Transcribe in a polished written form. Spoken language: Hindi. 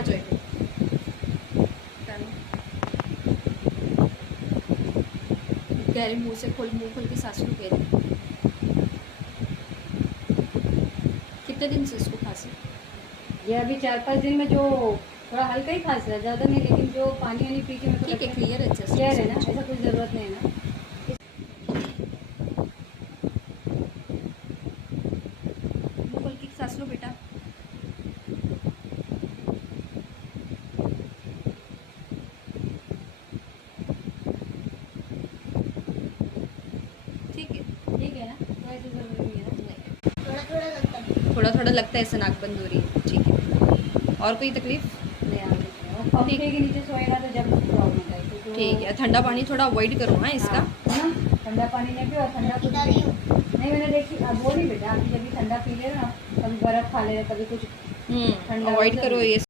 आ जाओ। कह रही मुँह से खोल, मुँह खोल के सांस लो कह रही। कितने दिन से इसको खांसी? ये अभी 4-5 दिन में जो थोड़ा हल्का ही खांसी है, ज़्यादा नहीं, लेकिन जो पानी वानी पी के मेरे को ठीक है, लगता क्लियर है, क्लियर है ना, जस्ट ऐसा कुछ ज़रूरत नहीं है ना। मुँह खोल के सांस लो बेटा। ठीक है, ठीक है ना, तो ऐसी ज़रूरत नहीं है ना। थोड़ा थोड़ा लगता है ऐसा नाक बंद हो रही है। ठीक है, और कोई तकलीफ? नहीं आगे वो पंखे के नीचे सोएगा तो जब प्रॉब्लम है, क्योंकि ठीक है, ठंडा पानी थोड़ा अवॉइड करो हाँ इसका। है ना, ठंडा पानी नहीं पियो और ठंडा कुछ भी नहीं। मैंने देखी, अब वो नहीं बेटा, आप जब भी ठंडा पी ले ना, कभी बर्फ़ खा ले, कभी कुछ ठंडा अवॉइड करो ये।